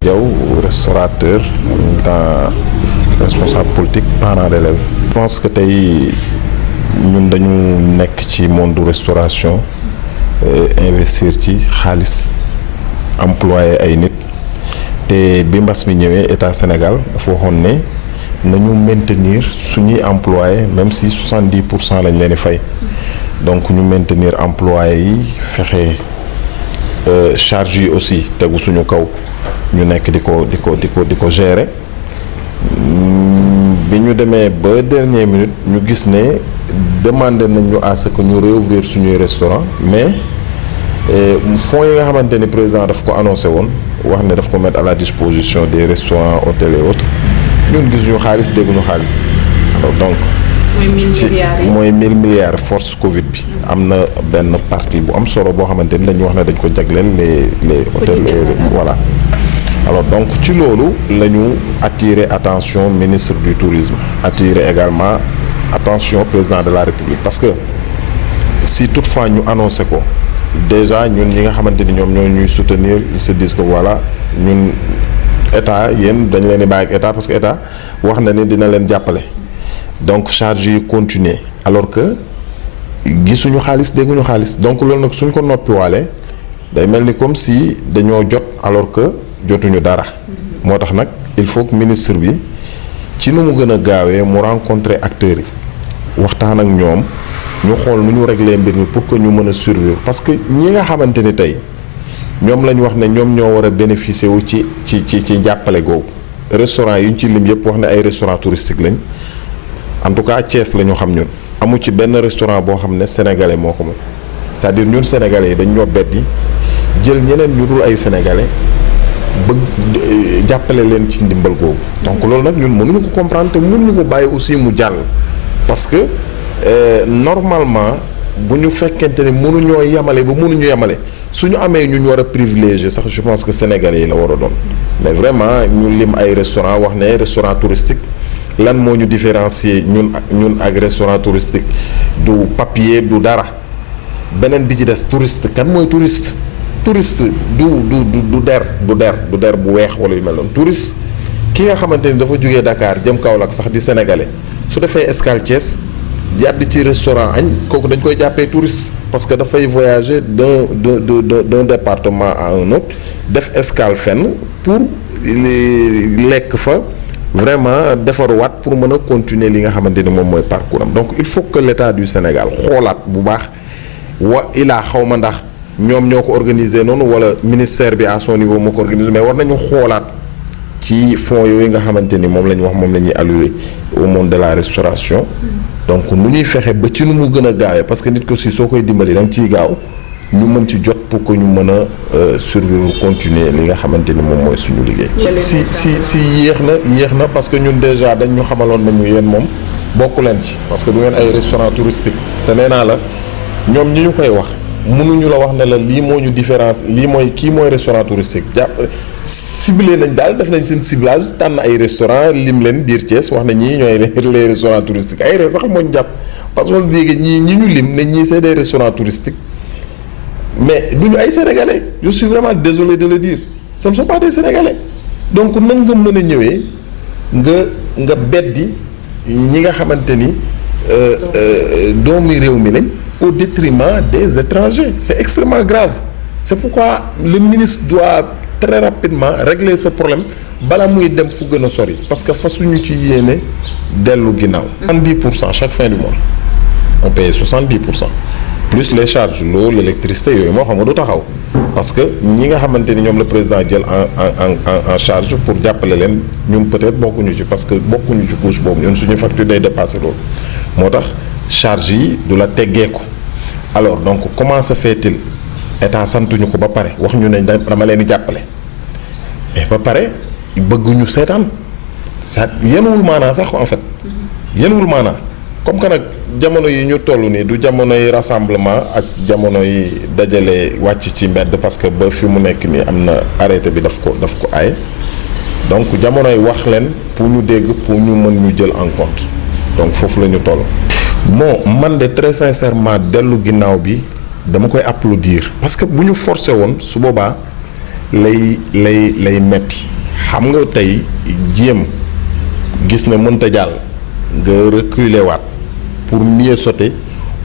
Diaw, restaurateur, dans responsable politique, parent d'élèves. Je pense que tey ñun dañu nekk ci monde de restauration investir ci xaalis employé ay nit te bi mbas mi ñëwee état Sénégal dafa waxoon ne nañu maintenir suñuy employé même si 70% lañ leen di fay donc ñu maintenir employé yi fexe charge yi aussi tegu suñu kaw ñu nekk di ko gérer bi ñu demee ba dernière minute ñu gis ne demandé nañ ñu à ce que ñu réouvrir suñuy restaurant mais fonds yi nga xamante ni président daf ko annoncé woon wax ne daf ko mettre à la disposition des restaurants hôtels et autres ñun gis ñu xaalis dégguñu xaalis alors donc mooy 1000 milliards force Covid bi am na benn partie bu am solo boo xamante ni dañu wax ne dañ ko jagleel les hôtels et voilà alors donc ci loolu la ñu attirer attention ministre du tourisme attirer également attention président de la République parce que si toutefois ñu annoncé ko déjà ñun ñi nga xamante ni ñoom ñoo ñuy soutenir ils se disent que voilà ñun état yéen dañ leen di bàyyi ak état parce que état wax na ni dina leen jàppale donc charge yi continuer alors que gisuñu xaalis dégguñu xaalis donc loolu nag suñ ko noppiwaale day mel ni comme si dañoo jot alors que jotuñu dara moo tax nag il faut que ministre bi ci nu mu gën a gaawee mu rencontrer acteurs yi waxtaan ak ñoom ñu xool nu ñu régler mbir mi pour que ñu mën a survivre parce que ñi nga xamante ni tey ñoom lañ wax ne ñoom ñoo war a bénéficier wu ci jàppale googu restaurant yi ñu ci lim yëpp wax ne ay restaurant touristique lañ en tout cas Thiès la ñu xam ñun amu ci benn restaurant boo xam ne sénégalais moo ko moom c'est-à-dire ñun sénégalais yi dañ ñoo beddi jël ñeneen ñu dul ay sénégalais bëgg jàppale leen ci ndimbal googu donc loolu nag ñun mënuñu ko comprendre te mënuñu ko bàyyi aussi mu jàll parce que normalement bu ñu fekkente ne mënuñoo yemale ba mënuñu yemale suñu amee ñu war a privilégier sax je pense que sénégalais yi la war a doon mais vraiment ñu lim ay restaurant wax ne restaurant touristique lan moo ñu différencier ñun ak restaurant touristique du papier du dara beneen bi ci des touriste kan mooy touriste du der bu weex wala yu mel noonu touriste ki nga xamante ni dafa jógee Dakar jëm Kaolack sax di sénégalais su defee escale Thiès jàdd ci restaurant añ kooku dañ koy jàppee touriste parce que dafay voyager d'un département à un autre def escale fenn pour lekk fa vraiment defaruwaat pour mën a continuer li nga xamante ni moom mooy parcours am donc il faut que l'État du Sénégal xoolaat bu baax ilaa xaw ma ndax ñoom ñoo ko organiser noonu wala ministère bi à son niveau moo ko organiser mais war nañu xoolaat ci fonds yooyu nga xamante ni moom la ñu wax moom la ñuy allouer au monde de la restauration donc nu ñuy fexe ba ci nu mu gën a gaawee parce que nit ko si soo koy dimbali da nga ciy gaaw ñu mën ci jot pour que ñu mën a survivre continuer li nga xamante ni moom mooy suñu liggéey. si yéex na parce que ñun déjà dañ ñu xamaloon nañu yéen moom bokku leen ci parce que du ngeen ay restaurant touristique te nee naa la ñoom ñi ñu koy wax mënuñu la wax ne la lii moo ñu différence lii mooy kii mooy restaurant touristique ciblé nañ daal def nañ seen ciblage tànn ay restaurant lim leen biir Thiès wax na ñii ñooy les restaurants touristiques ay ree sax moo ñu jàpp parce que on se dit que ñi ñu lim ne ñii c'est des restaurants touristiques mais duñu ay sénégalais je suis vraiment désolé de le dire ce ne sont pas des sénégalais donc nan nga mën a ñëwee nga beddi ñi nga xamante ni doomi réew mi lañ au détriment des étrangers c'est extrêmement grave c'est pourquoi le ministre doit très rapidement régler ce problème bala muy dem fu gën a sori parce que fasuñu ci yéene dellu ginnaaw 70% chaque fin du mois on paye 70% plus les charges l'eau l'électricité yooyu moo xam nga du taxaw parce que ñi nga xamante ni ñoom la président jël en charge pour jàppale leen ñun peut-être bokkuñu ci parce que bokkuñu ci couche boobu ñun suñu facture day dépasser loolu moo tax charge yi du la teggeeku alors donc comment se fait-il état santuñu ko ba pare wax ñu ne dama leen di jàppale mais ba pare bëgguñu seetaan ça yenuwul maanaa sax en fait yenuwul maanaa comme que nag jamono yi ñu toll nii du jamonoy rassemblement ak jamono yi dajale wàcc ci mbedd parce que ba fi mu nekk nii am na arrêté bi daf ko aaye donc jamonoy wax leen pour ñu dégg pour ñu mën ñu jël en compte donc foofu la ñu toll. bon man de très sincèrement dellu ginnaaw bi dama koy applaudir parce que bu ñu forcé woon su boobaa lay metti xam nga tey jéem gis ne mënta jàll nga reculer waat pour mieux sauter.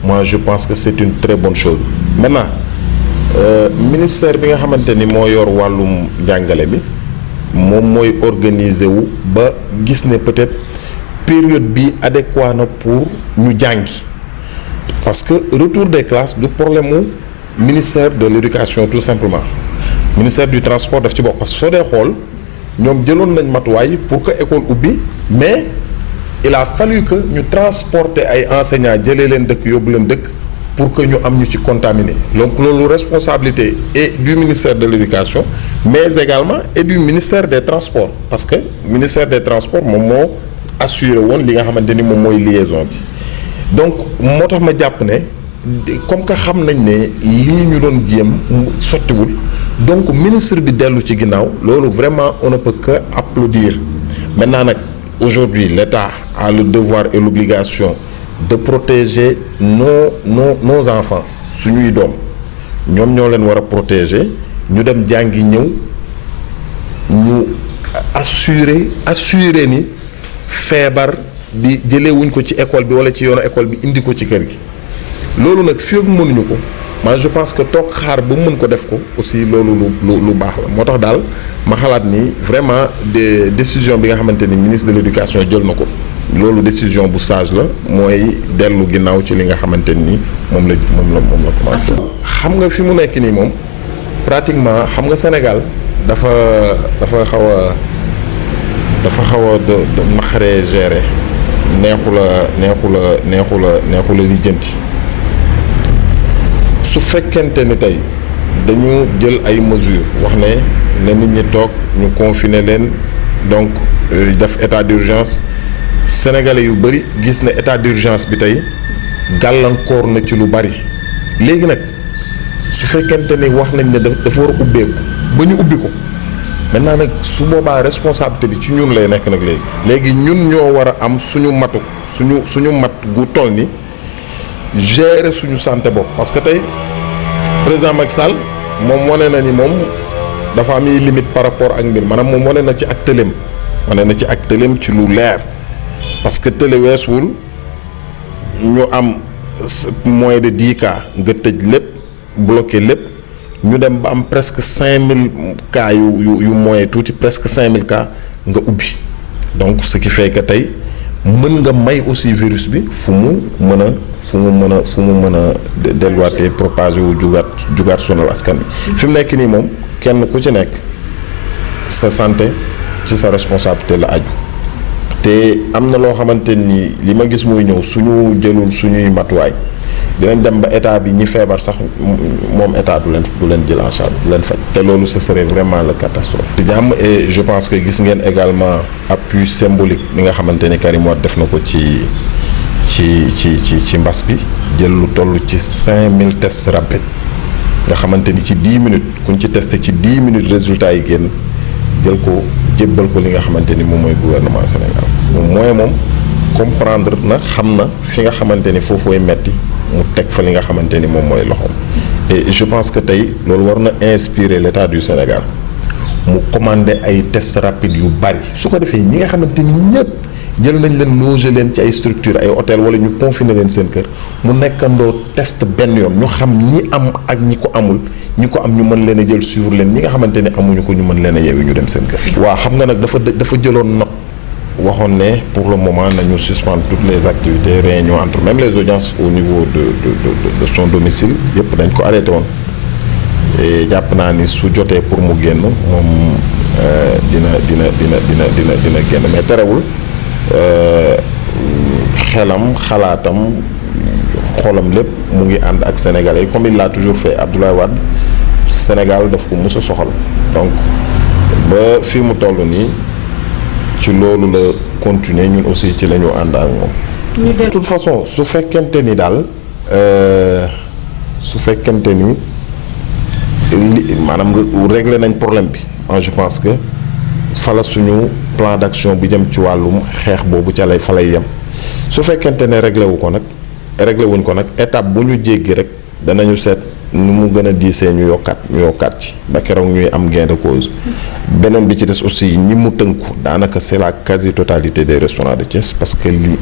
Moi je pense que c'est une très bonne chose. Maintenant ministère bi nga xamante ni moo yor wàllum njàngale bi moom mooy organiser wu ba gis ne peut-être période bi adéquat na pour ñu jàngi parce que retour des classes du problème mu ministère de l'éducation tout simplement ministère du transport daf ci bokk parce que soo dee xool ñoom jëloon nañ matuwaay pour que école ubbi mais il a fallu que ñu transporter ay enseignants jëlee leen dëkk yóbbu leen dëkk pour que ñu am ñu ci contaminé donc loolu responsabilité et du ministère de l'éducation mais également et du ministère des transports parce que ministère des transports moom moo assuré woon li nga xamante ni moom mooy liaison bi donc moo tax ma jàpp ne comme que xam nañ ne lii ñu doon jéem sottiwul donc ministre bi dellu ci ginnaaw loolu vraiment on ne peut que applaudir maintenant nag aujourd'hui l'État a le devoir et l'obligation de protéger nos enfants suñuy doom ñoom ñoo leen war a protéger ñu dem jàngi ñëw ñu assurer ni feebar bi jëlee wuñ ko ci école bi wala ci yoonu école bi indi ko ci kër gi loolu nag fii ak mënuñu ko man je pense que toog xaar ba mën ko def ko aussi loolu lu baax la moo tax daal ma xalaat ni vraiment décision bi nga xamante ni ministre de l'éducation jël na ko loolu décision bu sage la mooy dellu ginnaaw ci li nga xamante ni moom la commencé. xam nga fi mu nekk nii moom pratiquement xam nga Sénégal dafa xaw a naqaree gérer neexu la lijjanti su fekkente ni tey dañu jël ay mesures wax ne nit ñi toog ñu confiner leen donc def état d'urgence sénégalais yu bari gis ne état d'urgence bi tey gàllankoor na ci lu bari léegi nag su fekkente ni wax nañ ne dafa war a ubbeeku ba ñu ubbi ko maintenant nag su boobaa responsabilité bi ci ñun lay nekk nag léegi ñun ñoo war a am suñu mat gu toll ni gérer suñu santé bopp parce que tey président Macky Sall moom wane na ni moom dafa am limite par rapport ak mbir maanaam moom wane na ci ak tëleem ci lu leer parce que tële weesuwul ñu am moins de 10 cas nga tëj lépp bloqué lépp ñu dem ba am presque 5000 cas yu moyen tuuti presque 5000 cas nga ubbi donc ce qui fait que tey mën nga may aussi virus bi fu mu mën a delluwaatee propagé wu jugaat sonal askan bi fi mu nekk nii moom kenn ku ci nekk sa santé ci sa responsabilité la aju te am na loo xamante ni li ma gis muy ñëw suñu jëlul suñuy matuwaay dinañ dem ba état bi ñi feebar sax moom état du leen jël en charge du leen faj te loolu ce serait vraiment la catastrophe. di jàmm et je pense que gis ngeen également appui symbolique bi nga xamante ni Karim Wade def na ko ci mbas bi jël lu toll ci 5000 tests rapides nga xamante ni ci 10 minutes kuñ ci testé ci 10 minutes résultats yi génn jël ko jébbal ko li nga xamante ni moom mooy gouvernement Sénégal moom comprendre na xam na fi nga xamante ni foofooy metti mu teg fa li nga xamante ni moom mooy loxoom et je pense que tey loolu war na inspirer l'État du Sénégal mu commander ay tests rapides yu bari su ko defee ñi nga xamante ni ñëpp jël nañ leen loger leen ci ay structures ay hôtel wala ñu confiner leen seen kër mu nekkandoo test benn yoon ñu xam ñi am ak ñi ko amul ñi ko am ñu mën leen a jël suivre leen ñi nga xamante ni amuñu ko ñu mën leen a yeewi ñu dem seen kër. waaw xam nga nag dafa jëloon note waxoon ne pour le moment nañu suspendre toutes les activités réunions entre même les audiences au niveau de son domicile yëpp dañ ko arrêté woon et jàpp naa ni su jotee pour mu génn moom dina génn mais terewul xelam xalaatam xolam lépp mu ngi ànd ak sénégalais yi comme il l'a toujours fait Abdoulaye Wade Sénégal daf ko mës a soxal donc ba fi mu toll nii ci loolu la continuer ñun aussi ci la ñu ànd ak moom. de toute façon su fekkente ni daal maanaam régler nañ problème bi je pense que fala suñu plan d'action bi jëm ci wàllum xeex boobu ca lay fa lay yem su fekkente ne réglé wuñ ko nag étape bu ñu jéggi rek danañu seet nu mu gën a diisee ñu yokkaat ci ba keroog ñuy am gain de cause. beneen bi ci des aussi ñi mu tënku daanaka c'est la quasi totalité des restaurants de Thiès parce que ñi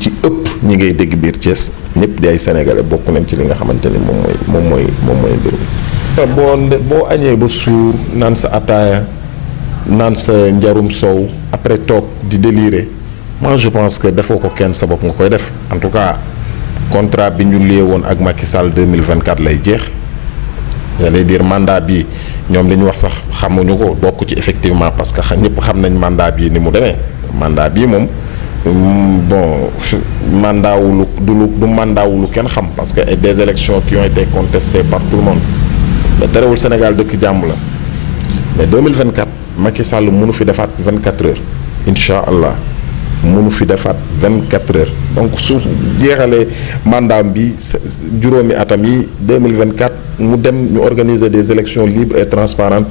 ci ëpp ñi ngay dégg biir Thiès ñëpp di ay sénégalais bokk nañ ci li nga xamante ni moom mooy mbir mi. boo añee ba suur naan sa ataaya naan sa njarum soow après toog di délirer moi je pense que defoo ko kenn sa bopp nga koy def en tout cas contrat bi ñu lié woon ak Macky Sall 2024 lay jeex. j'allais dire mandat bi ñoom li ñu wax sax xamuñu ko bokk ci effectivement parce que ñëpp xam nañ mandat bi ni mu demee mandat bi moom bon mandat wu du mandat wu lu kenn xam parce que des élections qui ont été contestées par tout le monde mais terewul Sénégal dëkk jàmm la mais 2024 Macky Sall mënu fi defaat 24 heures incha allah mënu fi defaat 24 heures donc su jeexalee mandat bi juróomi atam yi 2024 mu dem ñu organiser des élections libres et transparentes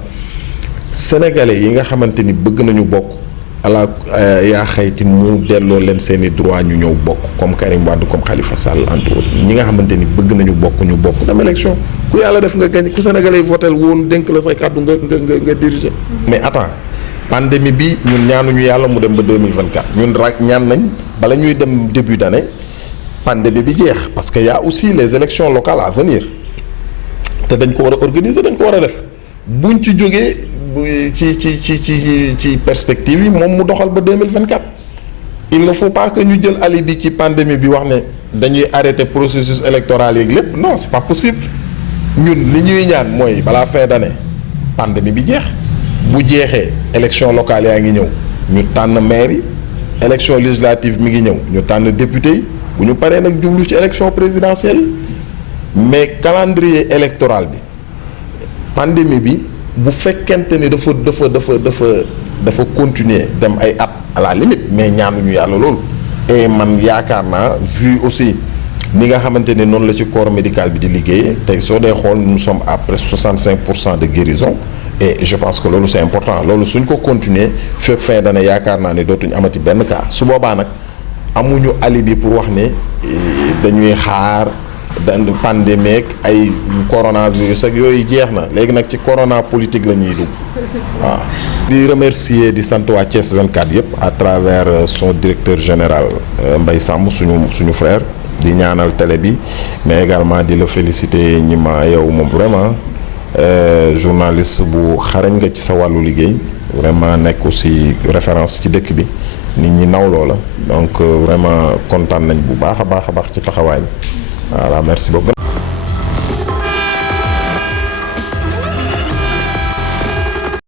sénégalais yi nga xamante ni bëgg nañu bokk ala yaa xayti mu delloo leen seeni droit ñu ñëw bokk comme Karim Wade comme Khalifa Sall entre autres ñi nga xamante ni bëgg nañu bokk ñu bokk dem élection ku yàlla def nga gañ ku sénégalais yi votel wóolu dénk la say kàddu nga diriger. mais attends pandémie bi ñun ñaanuñu yàlla mu dem ba 2024 ñun ñaan nañ bala ñuy dem début d'année pandémie bi jeex parce que y a aussi les élections locales à venir te dañ ko war a organiser dañ ko war a def buñ ci jógee ci perspective yi moom mu doxal ba 2024 il ne faut pas que ñu jël alibi ci pandémie bi wax ne dañuy arrêter processus électoral yeeg lépp non c'est pas possible ñun li ñuy ñaan mooy balaa fin d'année pandémie bi jeex bu jeexee élection locale yaa ngi ñëw ñu tànn maire yi élection législative mi ngi ñëw ñu tànn député yi bu ñu paree nag jublu ci élection présidentielle mais calendrier électoral bi pandémie bi bu fekkente ni dafa continuer dem ay at à la limite mais ñaanuñu yàlla loolu et man yaakaar naa vu aussi ni nga xamante ni noonu la ci corps médical bi di liggéeyee tey soo dee xool nous sommes à presque 65% de guérison et je pense que loolu c'est important loolu suñ ko continuer fekk fin d'année yaakaar naa ne dootuñu amati benn cas su boobaa nag amuñu alibi pour wax ne dañuy xaar pandémie ay coronavirus ak yooyu jeex na léegi nag ci corona politique la ñuy dugg waaw. di remercier di sant waa Thiès 24 yëpp à travers son directeur général Mbaye Samb suñu frère di ñaanal télé bi mais également di la féliciter ñi ma yow moom vraiment journaliste bu xarañ nga ci sa wàllu liggéey vraiment nekk aussi référence ci dëkk bi nit ñi nawloo la donc vraiment kontaan nañ bu baax a baax ci taxawaay bi. Voilà, merci beaucoup.